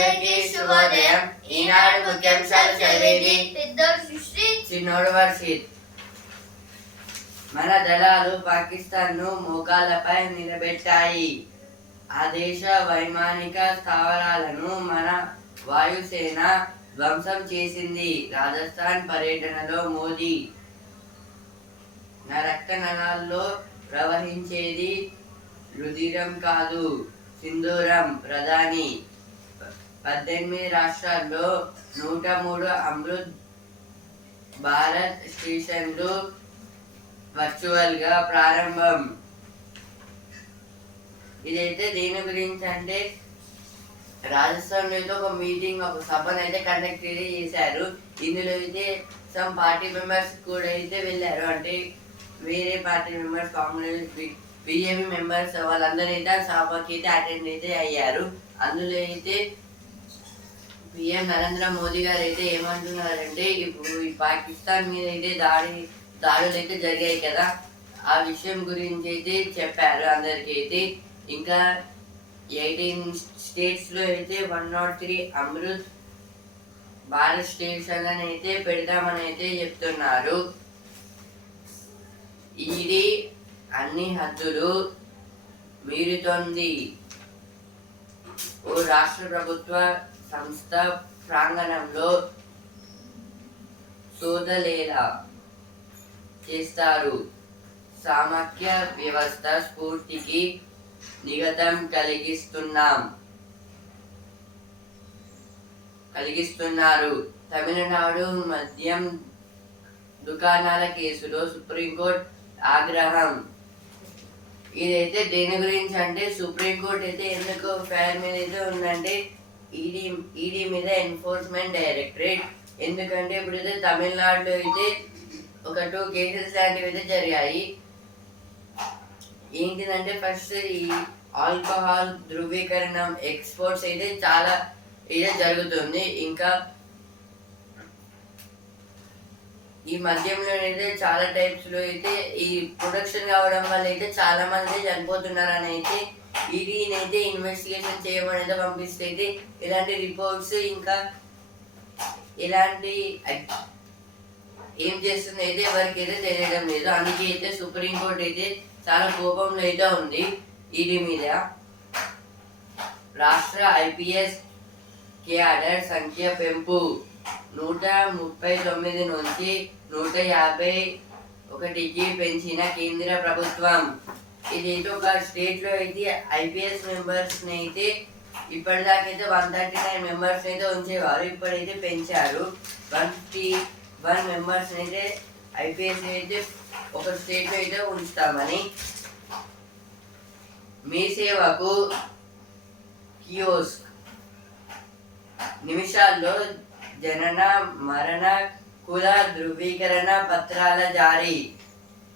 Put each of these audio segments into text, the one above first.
అందరికీ శుభోదయం. ఈనాడు ముఖ్యాంశాలు చదివేది పెద్దోడు సుశ్రీత్, చిన్నోడు వర్షిత్. మన దళాలు పాకిస్తాన్ను మోకాలపై నిలబెట్టాయి. ఆ దేశ వైమానిక స్థావరాలను మన వాయుసేన ధ్వంసం చేసింది. రాజస్థాన్ పర్యటనలో మోదీ నా రక్త నరాల్లో ప్రవహించేది రుధిరం కాదు, సింధూరం. ప్రధాని 18 రాష్ట్రాల్లో 103 అమృత్ భారత్ స్టేషన్లు వర్చువల్ గా ప్రారంభం. ఇదైతే దేని గురించి అంటే రాజస్థాన్ అయితే ఒక మీటింగ్, ఒక సభను అయితే కండక్ట్ చేశారు. ఇందులో అయితే సమ్ పార్టీ మెంబర్స్ కూడా అయితే వెళ్ళారు. అంటే వేరే party members, Congress, BJP members వాళ్ళందరూ అయితే సభకి అయితే అటెండ్ అయితే అయ్యారు. అందులో అయితే పిఎం నరేంద్ర మోదీ గారు అయితే ఏమంటున్నారంటే, ఇప్పుడు ఈ పాకిస్తాన్ మీద అయితే దాడులు అయితే జరిగాయి కదా, ఆ విషయం గురించి అయితే చెప్పారు అందరికీ అయితే. ఇంకా 18 స్టేట్స్లో అయితే 103 అమృత్ భారత్ స్టేషన్లను అయితే పెడతామని అయితే చెప్తున్నారు. ఇది అన్ని హద్దులు మీరుతోంది. ఓ రాష్ట్ర ప్రభుత్వ సంస్థ ప్రాంగణంలో సోదలేలా చేస్తారు. సామాఖ్య వ్యవస్థ స్ఫూర్తికి నిగతం కలిగిస్తున్నారు. తమిళనాడు మద్యం దుకాణాల కేసులో సుప్రీంకోర్టు ఆగ్రహం. ఇదైతే దేని గురించి అంటే, సుప్రీంకోర్టు అయితే ఎందుకు ఫైర్ మీద అయితే ఉందంటే ఈడీ మీద ఎన్ఫోర్స్మెంట్ డైరెక్టరేట్. ఎందుకంటే ఇప్పుడైతే తమిళనాడులో అయితే ఒక 2 కేసెస్ లాంటివి అయితే జరిగాయి. ఏంటిదంటే ఫస్ట్ ఈ ఆల్కహాల్ ధృవీకరణం ఎక్స్పోర్ట్స్ అయితే చాలా అయితే జరుగుతుంది. ఇంకా ఈ మద్యంలో అయితే చాలా టైప్స్ లో అయితే ఈ ప్రొడక్షన్ కావడం వల్ల అయితే చాలా మంది చనిపోతున్నారని అయితే ఈడీని అయితే ఇన్వెస్టిగేషన్ చేయమని అయితే పంపిస్తే అయితే ఇలాంటి రిపోర్ట్స్ ఇంకా ఇలాంటి ఏం చేస్తుంది అయితే ఎవరికి అయితే తెలియడం లేదు. అందుకే అయితే సుప్రీంకోర్టు అయితే చాలా కోపంలో అయితే ఉంది ఈడీ మీద. రాష్ట్ర ఐపీఎస్ క్యాడర్ సంఖ్య పెంపు 139 నుంచి 151కి పెంచిన కేంద్ర ప్రభుత్వం. ఇదైతే ఒక స్టేట్ లో అయితే ఐపీఎస్ మెంబర్స్ ని అయితే ఇప్పటిదాకైతే 139 మెంబర్స్ అయితే ఉంచేవారు. ఇప్పుడైతే పెంచారు. 151 మెంబర్స్ అయితే ఐపీఎస్ అయితే ఒక స్టేట్ లో అయితే ఉంచుతామని. మీ సేవకు కియోస్క్ నిమిషాల్లో జనన మరణ కుల ధృవీకరణ పత్రాల జారీ.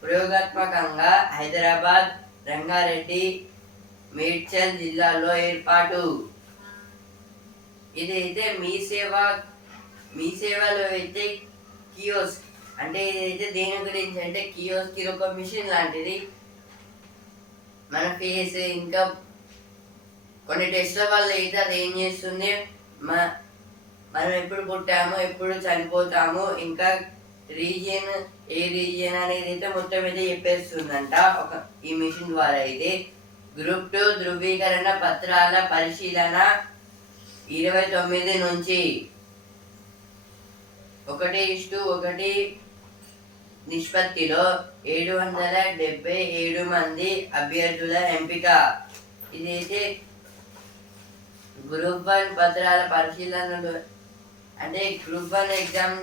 ప్రయోగాత్మకంగా హైదరాబాద్, రంగారెడ్డి, మేడ్చల్ జిల్లాల్లో ఏర్పాటు. ఇదైతే మీ సేవలో అయితే కియోస్క్ అంటే ఇదైతే దేని గురించి అంటే, కియోస్క్ ఇది ఒక మిషన్ లాంటిది. మన ఫేస్ ఇంకా కొన్ని టెస్ట్ల వల్ల అయితే అది ఏం చేస్తుంది, మనం ఎప్పుడు పుట్టాము, ఎప్పుడు చనిపోతాము, ఇంకా రీజియన్ ఏ రీజియన్ అనేది అయితే మొత్తం అయితే చెప్పేస్తుందంట ఈ మిషన్ ద్వారా. అయితే గ్రూప్ 2 ధృవీకరణ పత్రాల పరిశీలన 29 నుంచి 1:1 నిష్పత్తిలో 777 మంది అభ్యర్థుల ఎంపిక. ఇదైతే గ్రూప్ 1 పత్రాల పరిశీలన అంటే గ్రూప్ 1 ఎగ్జామ్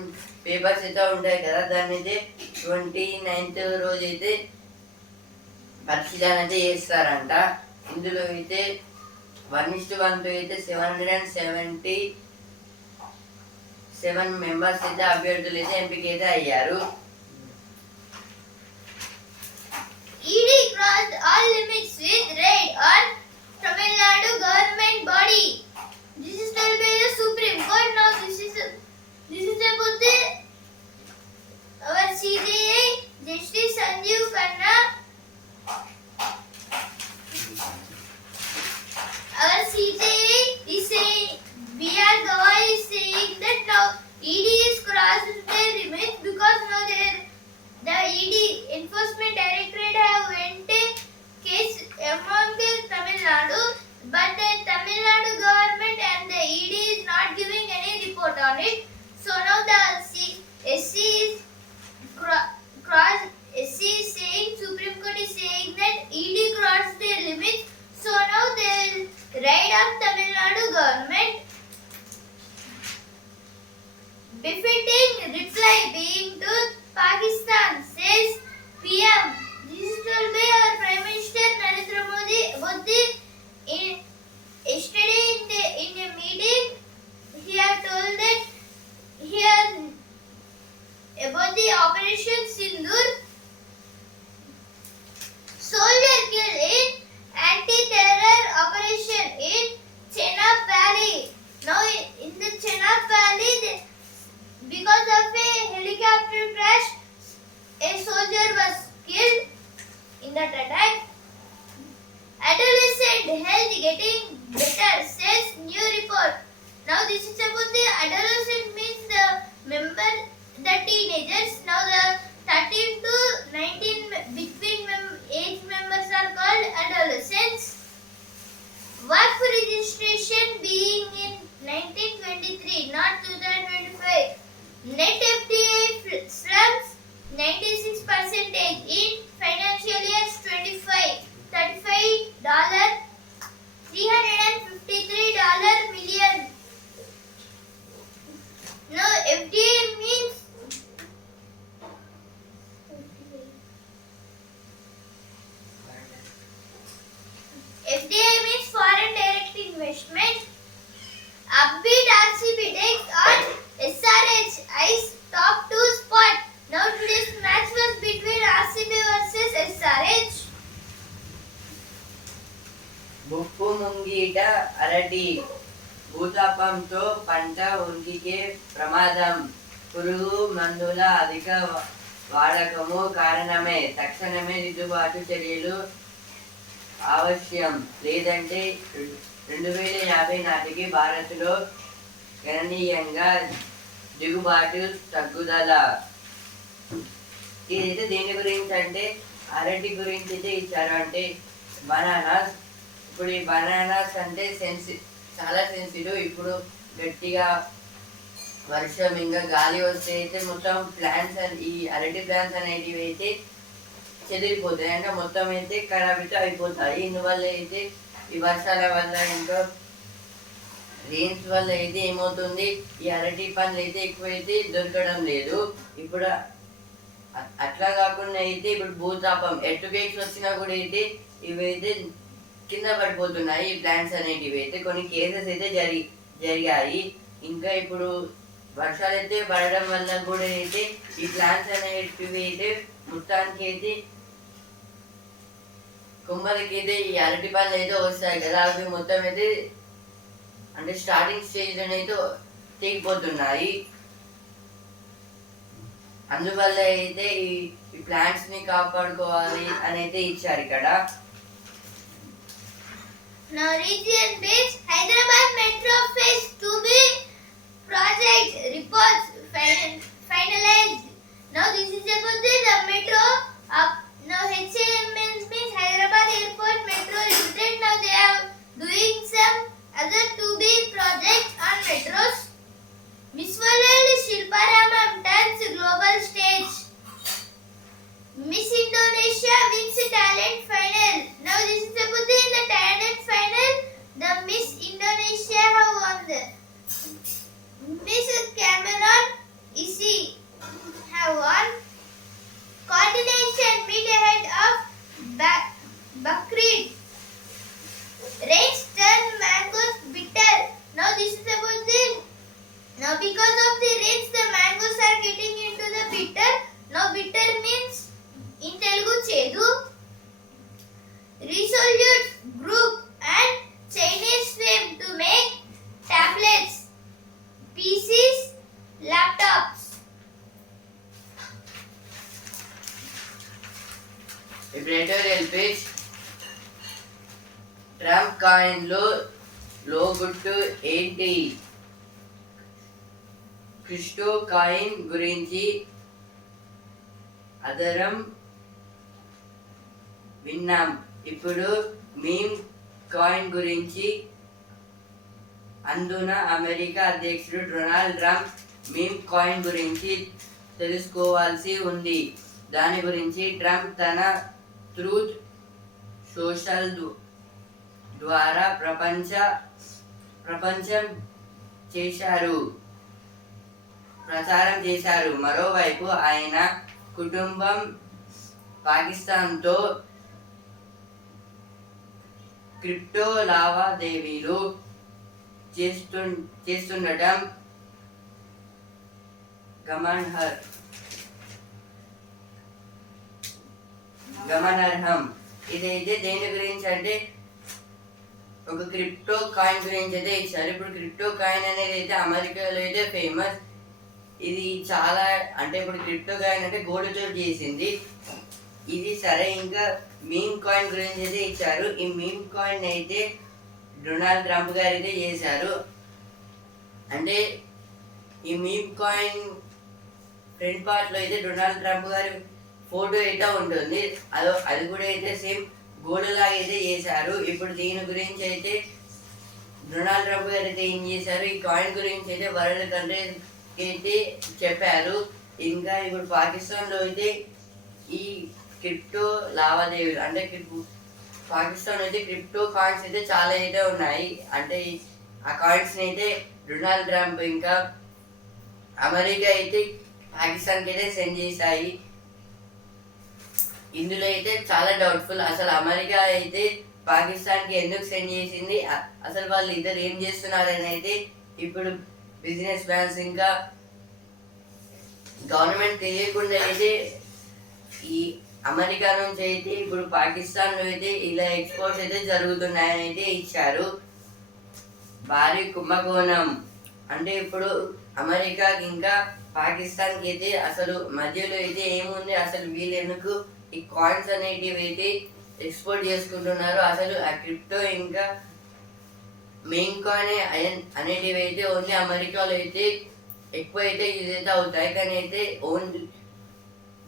పేపర్స్ అయితే ఉంటాయి కదా, దాన్ని అయితే 29th రోజు అయితే పరిశీలన అయితే చేస్తారంట. ఇందులో అయితే 1:1 అయితే 777 మెంబర్స్ అయితే అభ్యర్థులు అయితే ఎంపిక అయితే అయ్యారు. ED crossed all limits with raid on Tamil Nadu government body. This is told by the Supreme Court. Now this is about our CJI Justice Sanjeev Khanna. Our CJI is saying BR Gawai is saying that now ED is crossed their limits because now the ED Enforcement Directorate have went a case among the Tamil Nadu, but the Tamil Nadu government and the ED is not giving any report on it. So now the SC is SC is saying, Supreme Court is saying that ED crossed their limits. So now they will raid on Tamil Nadu government. Befitting reply being to Pakistan, says PM. This is told by our Prime Minister Narendra Modi about yesterday in a meeting. He had told that here about the Operation Sindoor. Soldier killed in anti-terror operation in Chenab Valley. Now in the Chenab Valley, because of a helicopter crash, a soldier was killed in that attack. Adolescent health getting better, says new report. Now this is about the adolescent means the teenagers. Now the 13 to 19 between age members are called adolescents. Work registration being in 1923, not 2025. Net FDI slumps 96% in financial year 25, $35, $353 million. Now FDI means foreign direct investment. Upbeat RCB takes on SRH Ice top 2 spot. Now today's match was between RCB versus SRH. ముప్పు ముంగీట అరటి భూతాపంతో పంట ఉనికికే ప్రమాదం. పురుగు మందుల అధిక వాడకము కారణమే. తక్షణమే దిద్దుబాటు చర్యలు అవశ్యం, లేదంటే 2050 నాటికి భారత్లో గణనీయంగా దిగుబాటు తగ్గుదల. ఇదైతే దేని గురించి అంటే అరటి గురించి అయితే ఇచ్చారు. అంటే బనానాస్. ఇప్పుడు ఈ బనానాస్ అంటే చాలా సెన్సిటివ్. ఇప్పుడు గట్టిగా వర్షం ఇంకా గాలి వస్తే అయితే మొత్తం ప్లాంట్స్ ఈ అరటి ప్లాంట్స్ అనేటివి అయితే చెదిరిపోతాయి. అంటే మొత్తం అయితే ఖరాబితో అయిపోతాయి. ఇందువల్ల అయితే ఈ వర్షాల వల్ల ఇంకా రెయిన్స్ వల్ల అయితే ఏమవుతుంది, ఈ అరటి పండ్లు అయితే ఎక్కువైతే దొరకడం లేదు. ఇప్పుడు అట్లా కాకుండా అయితే ఇప్పుడు భూతాపం ఎర్త్క్వేక్స్ వచ్చినా కూడా అయితే ఇవైతే కింద పడిపోతున్నాయి ఈ ప్లాంట్స్ అనేటివి. అయితే కొన్ని కేసెస్ అయితే జరిగాయి. ఇంకా ఇప్పుడు వర్షాలు అయితే పడడం వల్ల కూడా అయితే ఈ ప్లాంట్స్ అనేటివి అయితే మొత్తానికి అయితే కొమ్మలకి అయితే ఈ అరటి పళ్ళు అయితే వస్తాయి కదా, అవి మొత్తం అయితే అంటే స్టార్టింగ్ స్టేజ్లోనే అయితే తెగిపోతున్నాయి. అందువల్ల అయితే ఈ ప్లాంట్స్ ని కాపాడుకోవాలి అని అయితే ఇచ్చారు ఇక్కడ. Now region based Hyderabad Metro Phase 2B project reports finalized. Now this is about the metro. Now HAML means Hyderabad Airport Metro Limited. Now they are doing some other 2B projects on metros. Miss World Shilpa Ramam turns global stage. Miss Indonesia wins talent final. Now this is about the talent final. The Miss Indonesia have won the Miss Cameron Isi have won. Coordination meet ahead of Bakrid. Rains turn mangoes bitter. Now this is about the now because of the rains the mangoes are getting into the bitter. Now bitter means in Telugu chedu. Resolute group and Chinese firm to make tablets, PCs, laptops. Editorial page. Trump కాయిన్లో లోగుట్టు ఏంటి? Crypto coin గురించి అదరం విన్నాం. ఇప్పుడు meme coin గురించి అందున America అధ్యక్షుడు Donald Trump meme coin గురించి తెలుసుకోవాల్సి ఉంది. దాని గురించి ట్రంప్ తన ట్రూత్ సోషల్ ద్వారా ప్రచారం చేశారు. మరోవైపు ఆయన కుటుంబం పాకిస్తాన్తో క్రిప్టో లావాదేవీలు చేస్తుండటం గమనార్హం. ఇదైతే దేని గురించి అంటే ఒక క్రిప్టో కాయిన్ గురించి అయితే ఇచ్చారు. ఇప్పుడు క్రిప్టో కాయిన్ అనేది అయితే అమెరికాలో అయితే ఫేమస్. ఇది చాలా అంటే ఇప్పుడు క్రిప్టో కాయిన్ అంటే గోల్డ్తో చేసింది. ఇది సరే. ఇంకా మీమ్ కాయిన్ గురించి అయితే ఇచ్చారు. ఈ మీమ్ కాయిన్ అయితే డొనాల్డ్ ట్రంప్ గారు అయితే చేశారు. అంటే ఈ మీమ్ కాయిన్ ఫ్రంట్ పార్ట్లో అయితే డొనాల్డ్ ట్రంప్ గారి ఫోటో అయితే ఉంటుంది. అది కూడా అయితే సేమ్ గోల్డ్ లాగా అయితే చేశారు. ఇప్పుడు దీని గురించి అయితే డొనాల్డ్ ట్రంప్ గారు అయితే ఏం చేశారు, ఈ కాయిన్ గురించి అయితే వరల్డ్ కంట్రీస్ అయితే చెప్పారు. ఇంకా ఇప్పుడు పాకిస్తాన్లో అయితే ఈ క్రిప్టో లావాదేవీలు అంటే పాకిస్తాన్ అయితే క్రిప్టో కాయిన్స్ అయితే చాలా అయితే ఉన్నాయి. అంటే ఆ కాయిన్స్ అయితే డొనాల్డ్ ట్రంప్ ఇంకా అమెరికా అయితే పాకిస్తాన్కి అయితే సెండ్ చేశాయి. ఇందులో అయితే చాలా డౌట్ఫుల్. అసలు అమెరికా అయితే పాకిస్తాన్కి ఎందుకు సెండ్ చేసింది, అసలు వాళ్ళు ఇద్దరు ఏం చేస్తున్నారని అయితే ఇప్పుడు బిజినెస్ మ్యాన్స్ ఇంకా గవర్నమెంట్ తెలియకుండా అయితే ఈ అమెరికా నుంచి అయితే ఇప్పుడు పాకిస్తాన్లో అయితే ఇలా ఎక్స్పోర్ట్స్ అయితే జరుగుతున్నాయని అయితే ఇచ్చారు. భారీ కుంభకోణం. అంటే ఇప్పుడు అమెరికాకి ఇంకా పాకిస్తాన్కి అయితే అసలు మధ్యలో అయితే ఏముంది, అసలు వీళ్ళు ఎందుకు ఈ కాయిన్స్ అనేటివి అయితే ఎక్స్పోర్ట్ చేసుకుంటున్నారు, అసలు ఆ క్రిప్టో ఇంకా మెయిన్ కాయిన్ అనేటివి అయితే ఓన్లీ అమెరికాలో అయితే ఎక్కువ అయితే యూజ్ అయితే అవుతాయి. కానీ అయితే ఓన్లీ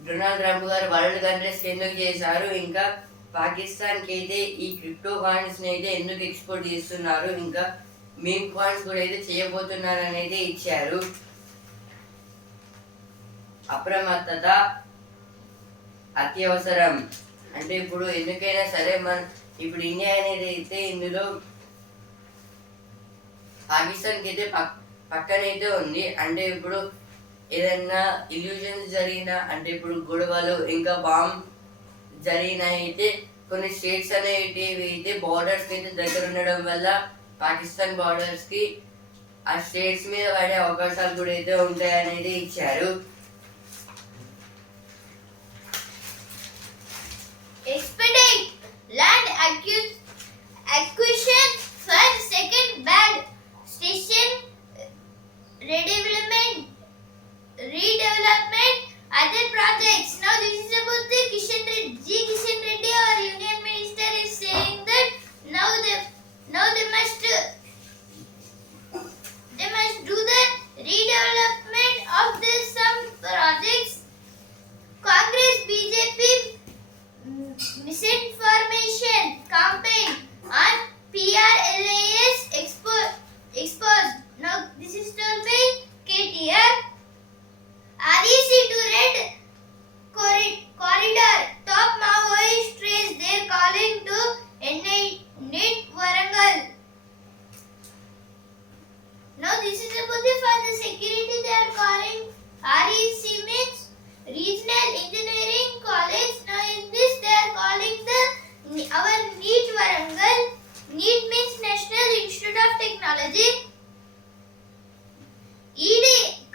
డొనాల్డ్ ట్రంప్ గారు వరల్డ్ కంట్రీస్కి ఎందుకు చేశారు, ఇంకా పాకిస్తాన్కి అయితే ఈ క్రిప్టో కాయిన్స్ని అయితే ఎందుకు ఎక్స్పోర్ట్ చేస్తున్నారు, ఇంకా మీమ్ కాయిన్స్ కూడా అయితే చేయబోతున్నారు అని అయితే ఇచ్చారు. అప్రమత్తత అత్యవసరం. అంటే ఇప్పుడు ఎందుకైనా సరే ఇప్పుడు ఇండియా అనేది అయితే ఇందులో పాకిస్తాన్కి అయితే పక్కనైతే ఉంది. అంటే ఇప్పుడు ఏదైనా ఇల్యూజన్స్ జరిగినా, అంటే ఇప్పుడు గొడవలు ఇంకా బాంబ్ జరిగినా అయితే కొన్ని స్టేట్స్ అనేటివి అయితే బార్డర్స్కి అయితే దగ్గర ఉండడం వల్ల పాకిస్తాన్ బార్డర్స్కి ఆ స్టేట్స్ మీద పడే అవకాశాలు కూడా అయితే ఉంటాయనేది ఇచ్చారు. Expedite land acquisition for second band station redevelopment, other projects. Now this is about the Kishan Reddy, our Union Minister, is saying that now they must do the redevelopment of some projects. Congress BJP misinformation campaign on PRLAS exposed. Now this is told by KTR. REC to Red Corridor. Top Maoist raise their calling to NIT Warangal. Now this is about for the security they are calling. REC means Regional Engineering College. Now in this they are calling our NIT Warangal. NIT means National Institute of Technology. ED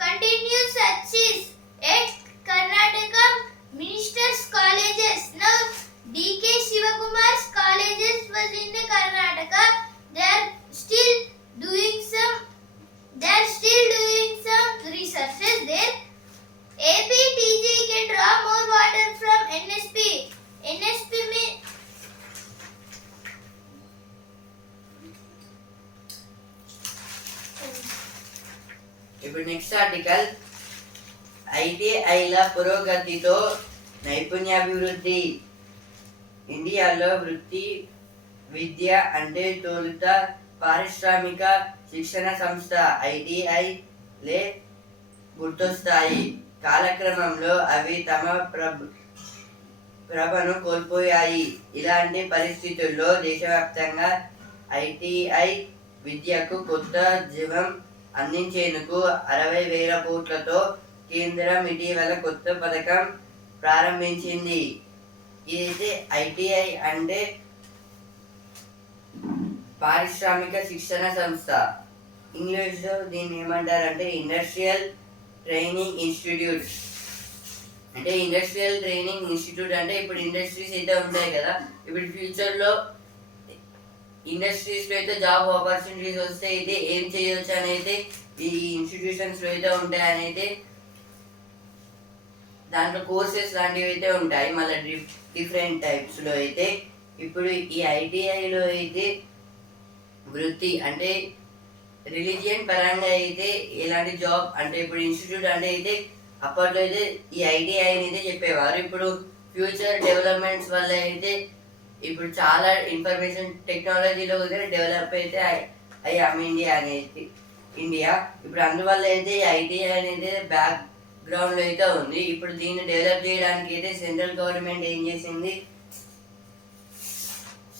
continues searches at Karnataka Ministers Colleges. Now DK Shivakumar's colleges was in the Karnataka. They are still doing some researches there. AP TG can draw more water from NSP. NSP means ఇప్పుడు next article, ఐటీఐల పురోగతితో నైపుణ్యాభివృద్ధి. ఇండియాలో వృత్తి విద్య అంటే తొలుత పారిశ్రామిక శిక్షణ సంస్థ ఐటీఐలే గుర్తొస్తాయి. కాలక్రమంలో అవి తమ ప్రభను కోల్పోయాయి. ఇలాంటి పరిస్థితుల్లో దేశవ్యాప్తంగా ఐటీఐ విద్యకు కొత్త జీవం అందించేందుకు 60,000 కోట్లతో కేంద్రం ఇటీవల కొత్త పథకం ప్రారంభించింది. ఇదైతే ఐటీఐ అంటే పారిశ్రామిక శిక్షణ సంస్థ. ఇంగ్లీష్లో దీన్ని ఏమంటారంటే ఇండస్ట్రియల్ ట్రైనింగ్ ఇన్స్టిట్యూట్. అంటే ఇండస్ట్రియల్ ట్రైనింగ్ ఇన్స్టిట్యూట్ అంటే ఇప్పుడు ఇండస్ట్రీస్ అయితే ఉంటాయి కదా, ఇప్పుడు ఫ్యూచర్లో ఇండస్ట్రీస్లో అయితే జాబ్ ఆపర్చునిటీస్ వస్తే అయితే ఏం చేయొచ్చు అని అయితే ఈ ఇన్స్టిట్యూషన్స్లో అయితే ఉంటాయని అయితే దాంట్లో కోర్సెస్ లాంటివి అయితే ఉంటాయి. మళ్ళీ డిఫరెంట్ టైప్స్లో అయితే ఇప్పుడు ఈ ఐటీఐలో అయితే వృత్తి అంటే రిలీజియన్ పరంగా అయితే ఎలాంటి జాబ్ అంటే ఇప్పుడు ఇన్స్టిట్యూట్ అంటే అయితే అప్పట్లో అయితే ఈ ఐటీఐ అయితే చెప్పేవారు. ఇప్పుడు ఫ్యూచర్ డెవలప్మెంట్స్ వల్ల అయితే ఇప్పుడు చాలా ఇన్ఫర్మేషన్ టెక్నాలజీలో కూడా డెవలప్ అయితే అయ్యాము ఇండియా ఇప్పుడు అందువల్ల అయితే ఐటీఐ అనేది బ్యాక్గ్రౌండ్లో అయితే ఉంది. ఇప్పుడు దీన్ని డెవలప్ చేయడానికి అయితే సెంట్రల్ గవర్నమెంట్ ఏం చేసింది,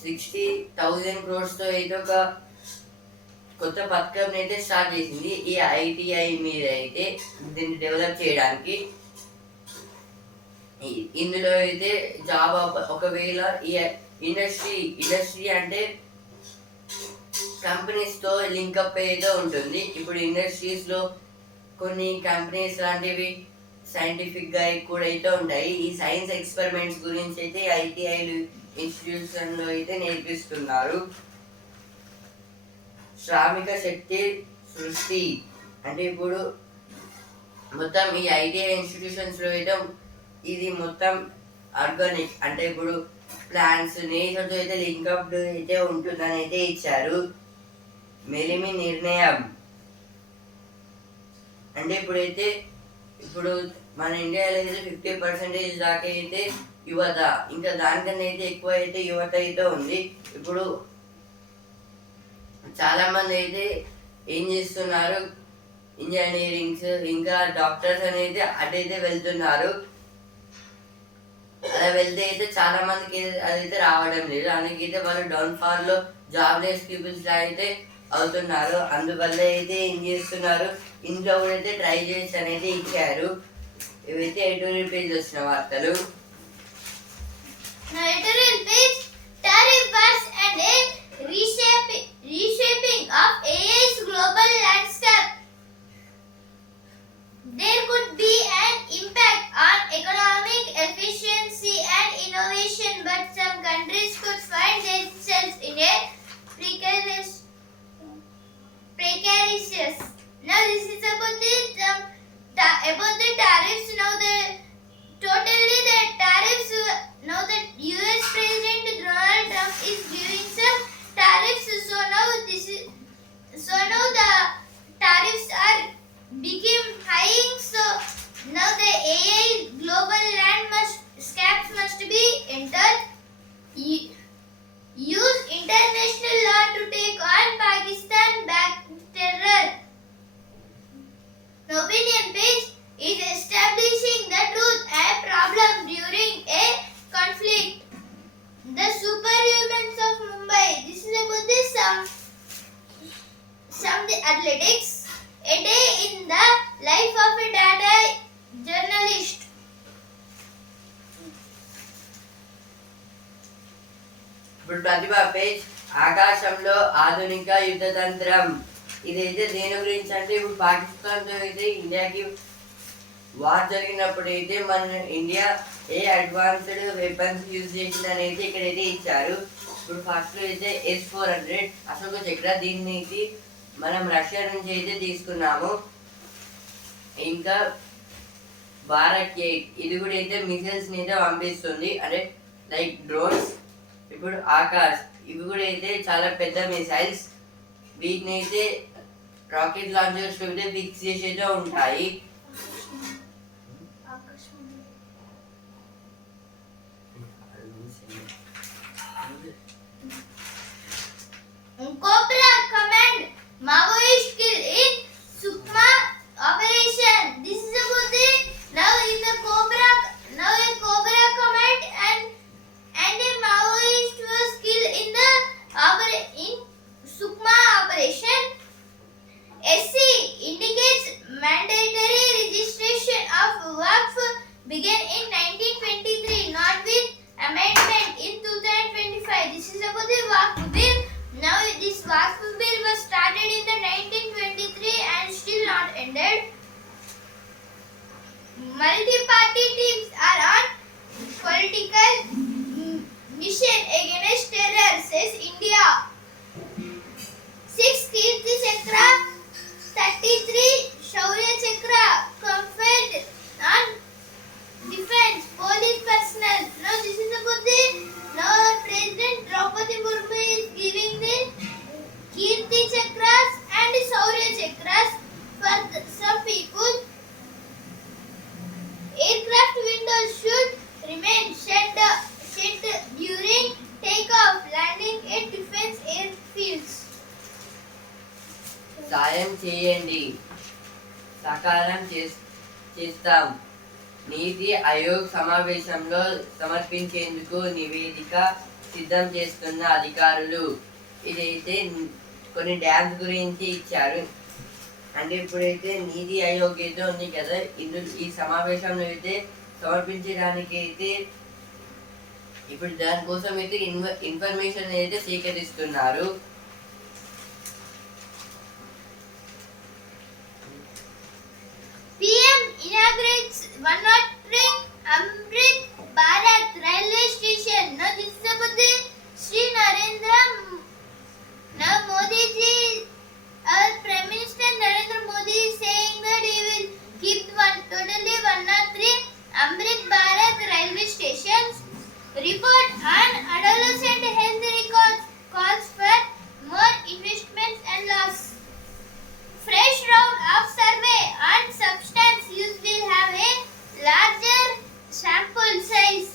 60,000 crores అయితే ఒక కొత్త పథకం అయితే స్టార్ట్ చేసింది ఈ ఐటీఐ మీద అయితే దీన్ని డెవలప్ చేయడానికి. ఇందులో అయితే జాబ్ ఒకవేళ ఈ ఇండస్ట్రీ అంటే కంపెనీస్తో లింకప్ అయితే ఉంటుంది. ఇప్పుడు ఇండస్ట్రీస్లో కొన్ని కంపెనీస్ లాంటివి సైంటిఫిక్గా కూడా అయితే ఉంటాయి. ఈ సైన్స్ ఎక్స్పెరిమెంట్స్ గురించి అయితే ఐటీఐ ఇన్స్టిట్యూషన్లో అయితే నేర్పిస్తున్నారు. శ్రామిక శక్తి సృష్టి అంటే ఇప్పుడు మొత్తం ఈ ఐటీఐ ఇన్స్టిట్యూషన్స్లో అయితే ఇది మొత్తం ఆర్గానిక్ అంటే ఇప్పుడు ప్లాంట్స్ నేచర్తో అయితే లింకప్డ్ అయితే ఉంటుందని అయితే ఇచ్చారు. మెలిమి నిర్ణయం అంటే ఇప్పుడు మన ఇండియాలో అయితే 50% దాకా అయితే యువత, ఇంకా దానికన్నా అయితే ఎక్కువ అయితే యువత అయితే ఉంది. ఇప్పుడు చాలా మంది అయితే ఏం చేస్తున్నారు, ఇంజనీరింగ్స్ ఇంకా డాక్టర్స్ అనేది అటైతే వెళ్తున్నారు. అలా వెళ్తే అయితే చాలా మందికి అదైతే రావడం లేదు. అందుకైతే వాళ్ళు డౌన్ఫాల్లో జాబ్లెస్ పీపుల్స్ అయితే అవుతున్నారు. అందువల్ల అయితే ఏం చేస్తున్నారు, ఇంట్లో కూడా అయితే ట్రై చేసి అనేది ఇచ్చారు. ఇవైతే ఎడిటోరియల్ పేజ్ వచ్చిన వార్తలు. Editorial page, tariff wars and a reshaping of AI's global landscape. There could be an impact on economic efficiency and innovation, but some countries could find themselves in a precarious. Now this is about the tariffs. Now the tariffs. Now the US President Donald Trump is giving some tariffs. So now the tariffs are became high. So now the AI global landscapes must be entered. Use international law to take on Pakistan-backed terror. The opinion page is establishing the truth a problem during a conflict. The superhumans of Mumbai. This is about this some the athletics. A day in the life of a data journalist. ఇప్పుడు ప్రతిభ page, ఆకాశంలో ఆధునిక యుద్ధ తంత్రం. ఇదైతే దేని గురించి అంటే ఇప్పుడు పాకిస్తాన్తో అయితే ఇండియాకి వార్ జరిగినప్పుడు అయితే మన ఇండియా ఏ అడ్వాన్స్డ్ వెపన్స్ యూజ్ చేసిందని అయితే ఇక్కడైతే ఇచ్చారు. ఇప్పుడు ఫస్ట్ అయితే S-400 అశోక చక్ర, దీన్ని అయితే మనం రష్యా నుంచి అయితే తీసుకున్నాము. ఇంకా భారత్ 8 ఇది కూడా అయితే మిసైల్స్ అయితే పంపిస్తుంది, అంటే లైక్ డ్రోన్స్. ఇప్పుడు ఆకాశ్, ఇవి కూడా అయితే చాలా పెద్ద మిసైల్స్. వీటిని అయితే రాకెట్ లాంచర్స్ అయితే ఫిక్స్ చేసి అయితే ఉంటాయి. Cobra Command Maoist kill in Sukma operation. This is about the now in Cobra Command and a Maoist was killed in the in Sukma operation. SC indicates mandatory registration of Waqf began in 1923, not with amendment in 2025. This is about the Waqf bill. Now this Waqf bill was started in the 1923 and still not ended. Multi-party teams are on political mission against terror, says India. 6 Kirti Chakra, 33 Shaurya Chakra conferred on defense police personnel. Now this is about the now President Draupadi Murmu is giving the Kirti Chakras and Shaurya Chakras for some people. Aircraft windows should remain shut during takeoff, landing at defense airfields. సాయం చేయండి, సకాలం చేస్తాం. నీతి ఆయోగ్ సమావేశంలో సమర్పించేందుకు నివేదిక సిద్ధం చేస్తున్న అధికారులు. ఇదైతే కొన్ని డ్యామ్స్ గురించి ఇచ్చారు. అంటే ఇప్పుడైతే నీతి ఆయోగ్ అయితే ఉంది కదా, ఈ సమావేశంలో అయితే సమర్పించడానికి అయితే ఇప్పుడు దానికోసం అయితే ఇన్ఫర్మేషన్ అయితే సేకరిస్తున్నారు. PM inaugurates 103 Amrit Bharat railway station. Now this is about the Sri Narendra Modi ji. Our Prime Minister Narendra Modi is saying that he will keep totally 103 Amrit Bharat railway stations. Report on adolescent health records calls for more investments and loss. Fresh round of survey on substance use will have a larger sample size.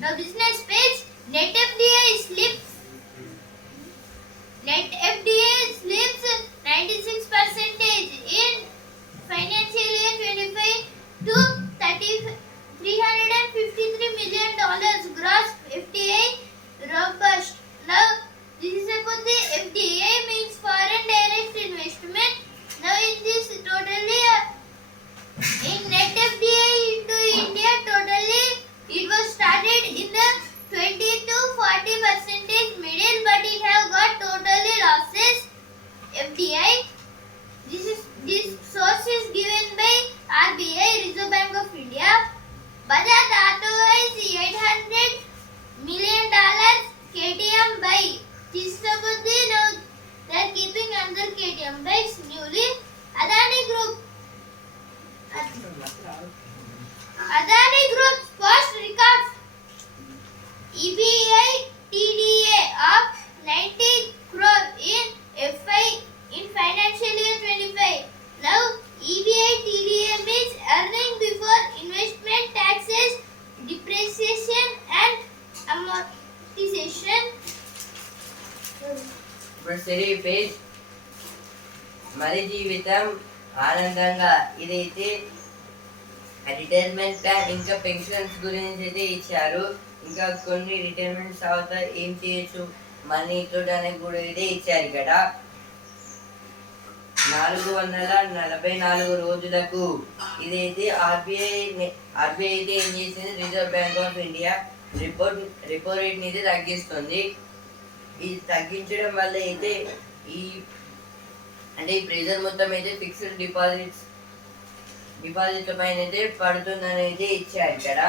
Now business page, net FDI slips 96% in financial year 25 to $353 million gross FDI robust. Now this is about the FDI means foreign direct investment. Now in this totally in net FDI into India totally it was started in the 20 to 40% middle, but it have got totally losses. FDI. This source is given by RBI, Reserve Bank of India. Bajaj Auto is $800 million KTM buy. This is about the now they are keeping under KTM bikes newly. Adani Group. Adani Group first records EBI TDA of 90 crore in financial year 25. Now EBI TDA means earning before investment, taxes, depreciation and amortization. ఇప్పుడు సరే page మరి జీవితం ఆనందంగా. ఇదైతే retirement plan ఇంకా pensions గురించి అయితే ఇచ్చారు. ఇంకా కొన్ని రిటైర్మెంట్ తర్వాత ఏం చేయొచ్చు మనీతో అనేది కూడా అయితే ఇచ్చారు ఇక్కడ. 444 రోజులకు ఇదైతే ఆర్బీఐ అయితే ఏం చేసింది, reserve bank of India repo rate ని అయితే తగ్గిస్తుంది. ఇది తగ్గించడం వల్ల అయితే ఈ ప్రెజర్ మొత్తం అయితే ఫిక్స్డ్ డిపాజిట్ల పైన అయితే పడుతుందని అయితే ఇచ్చారు ఇక్కడ.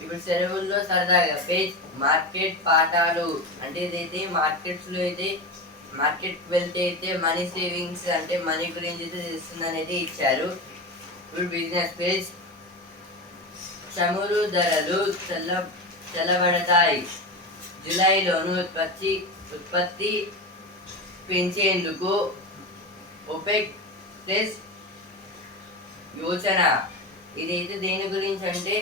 ఇప్పుడు సెలవుల్లో సరదాగా పేజ్ మార్కెట్ పాఠాలు. అంటే ఇదైతే మార్కెట్స్ లో అయితే మార్కెట్ వెళ్తే అయితే మనీ సేవింగ్స్ అంటే మనీ గురించి అయితే తెలుస్తుందని అయితే ఇచ్చారు. ఇప్పుడు బిజినెస్ పేజ్ చమురు ధరలు చల్లబడతాయి. జూలైలోను ఉత్పత్తి పెంచేందుకు ఒపెక్ ప్లస్ యోచన. ఇదైతే దేని గురించి అంటే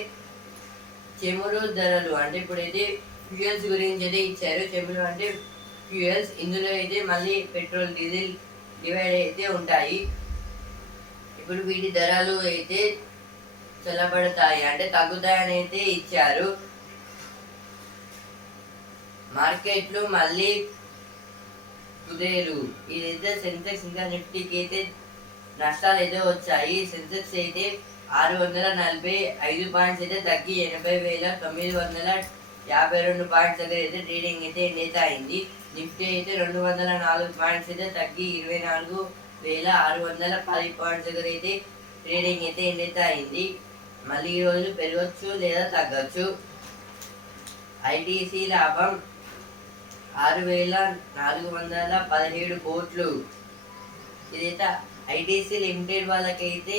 చమురు ధరలు, అంటే ఇప్పుడైతే ఫ్యూయల్స్ గురించి అయితే ఇచ్చారు. చమురు అంటే ఫ్యూయల్స్, ఇందులో అయితే మళ్ళీ పెట్రోల్ డీజిల్ డివైడ్ అయితే ఉంటాయి. ఇప్పుడు వీటి ధరలు అయితే చల్లబడతాయి, అంటే తగ్గుతాయని అయితే ఇచ్చారు. మార్కెట్లు మళ్ళీ కుదేరు. ఇదైతే సెన్సెక్స్ ఇంకా నిఫ్టీకి అయితే నష్టాలు అయితే వచ్చాయి. సెన్సెక్స్ అయితే 645 పాయింట్స్ అయితే తగ్గి 80,952 పాయింట్స్ దగ్గర అయితే ట్రేడింగ్ అయితే ఎండ్ అయింది. నిఫ్టీ అయితే 204 పాయింట్స్ అయితే తగ్గి 24,610 పాయింట్స్ దగ్గర అయితే ట్రేడింగ్ అయితే ఎండ్ అయింది. మళ్ళీ ఈరోజు పెరగచ్చు లేదా తగ్గచ్చు. ఐటీసీ లాభం 6,417 కోట్లు. ఇదైతే ఐటీసీ లిమిటెడ్ వాళ్ళకైతే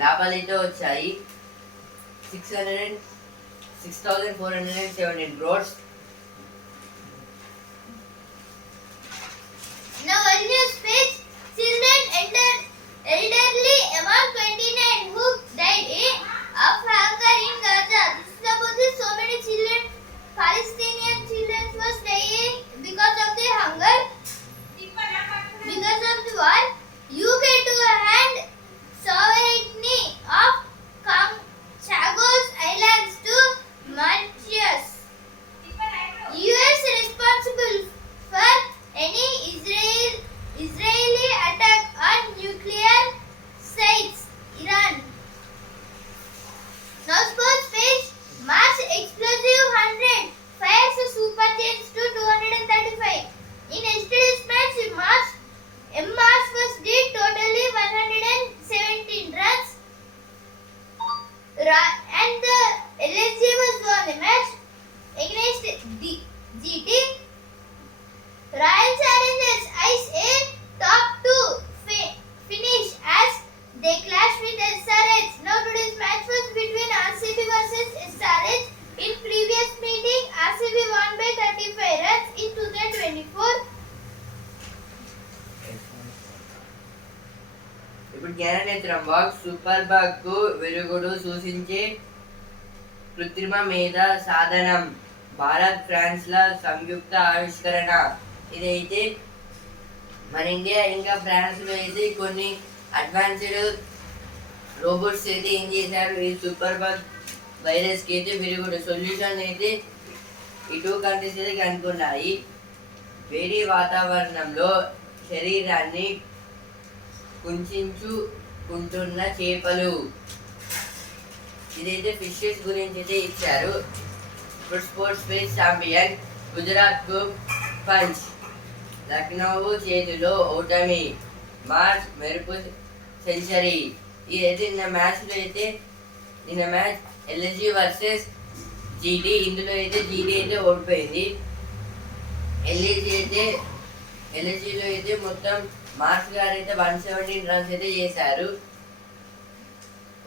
లాభాలు అయితే వచ్చాయి. 6,417 crores. Now, one news page. Children elderly among 29 who died of hunger in Gaza. This is about this. So many children, Palestinian children, was dying because of the hunger, because of the war. UK to hand sovereignty of Chagos Islands to Mauritius. US responsible for any Israeli attack on nuclear sites, Iran. Now sports page. Mars explosive 100 fires a super jets to 235. In yesterday's match, Mars was did totally 117 runs. And the LSG was won the match against GT. Royal Challengers Ice A top 2 finish as they clash with SRH. Now today's match was between RCB versus SRH. In previous meeting, RCB won by 35 runs in 2024. ఇప్పుడు జ్ఞాననేత్రం బాగ్ super బాగ్ కు వెలుగుడు సూచించే కృత్రిమ మేధ సాధనం, Bharat France ల సంయుక్త ఆవిష్కరణ. ఇదైతే మన ఇండియా ఇంకా ఫ్రాన్స్ లో అయితే కొన్ని అడ్వాన్స్డ్ రోబోట్స్ అయితే ఏం చేశారు, ఈ సూపర్ బగ్ వైరస్ కి అయితే విరుగుడు సొల్యూషన్ అయితే ఈ 2 కంట్రీస్ అయితే కనుక్కున్నాయి. వేడి వాతావరణంలో శరీరాన్ని కుంచుకుంటున్న చేపలు. ఇదైతే ఫిషెస్ గురించి అయితే ఇచ్చారు. ఇప్పుడు స్పోర్ట్స్ పేజ్ ఛాంపియన్ గుజరాత్ కు పంచ్, లక్నో చేతిలో ఓటమి, మార్చ్ మెరుపు సెంచరీ. ఇదైతే నిన్న మ్యాచ్ ఎల్ఎస్జి వర్సెస్ జీటీ. ఇందులో అయితే జీటీ అయితే ఓడిపోయింది. ఎల్ఎస్జిలో అయితే మొత్తం మార్క్స్ గారు అయితే 117 రన్స్ అయితే చేశారు.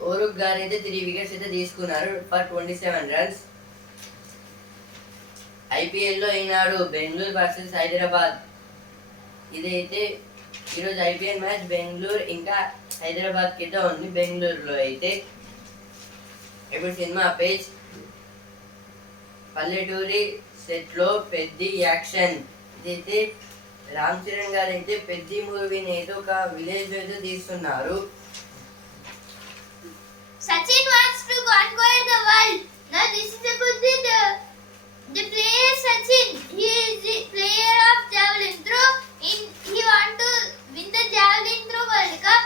ఓరుక్ గారు అయితే 3 వికెట్స్ అయితే తీసుకున్నారు ఫర్ 27 రన్స్. ఐపీఎల్లో ఈనాడు బెంగళూరు వర్సెస్ హైదరాబాద్. ఇదైతే ఈరోజు ఐపీఎల్ మ్యాచ్ బెంగళూరు ఇంకా హైదరాబాద్ కి ఉంది. బెంగళూరులో అయితే ఇప్పుడు సినిమా పేజ్. పల్లెటూరి సెట్ లో పెద్ది యాక్షన్. ఇదైతే రామ్ చరణ్ గారు అయితే పెద్ది మూవీని అయితే ఒక విలేజ్ అయితే తీస్తున్నారు. Sachin wants to conquer the world. Now this is about the player Sachin. He is the player of javelin throw. He want to win the javelin throw World Cup.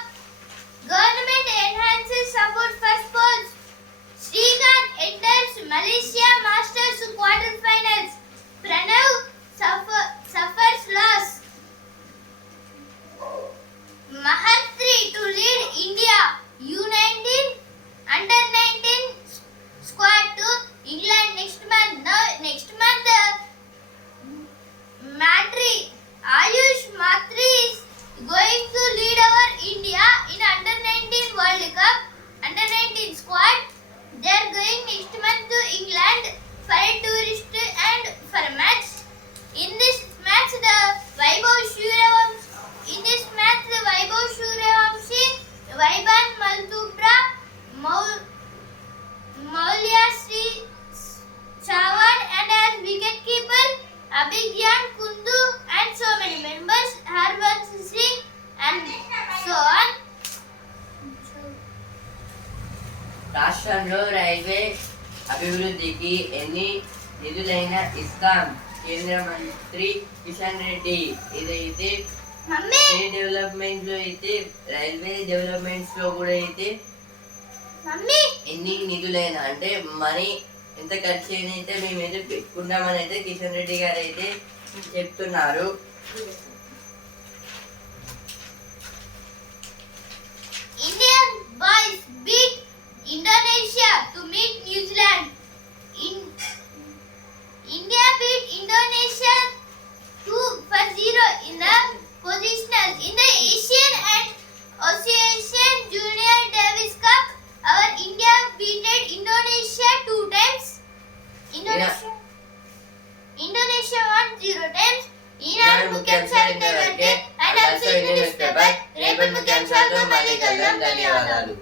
Government enhances support for sports. Srikanth enters Malaysia Masters quarterfinals. Pranav suffers loss. Mahatri to lead India U19 under-19 squad to England next month. Now next month, Mahatri రాష్ట్రంలో railway అభివృద్ధికి ఎన్ని నిధులైనా ఇస్తాం కేంద్ర మంత్రి కిషన్ రెడ్డి. ఇదైతే mummy state development లో అయితే railway developments లో కూడా అయితే మమ్మీ ఎన్ని నిధులైనా అంటే మనీ ఎంత ఖర్చు అయినా అయితే మేమైతే పెట్టుకుంటామని అయితే కిషన్ రెడ్డి గారు అయితే చెప్తున్నారు. Indian boys beat Indonesia to meet New Zealand. India beat Indonesia 2-0 in the positionals. In the Asian and Oceanian Junior Davis Cup, our India beated Indonesia 2 times. Indonesia won 0 times. ఈనాడు ముఖ్యాంశాలు ఇంతవరకే. And also in the newspaper. రేపటి ముఖ్యాంశాలతో మళ్ళీ కలుద్దాం. ధన్యవాదాలు.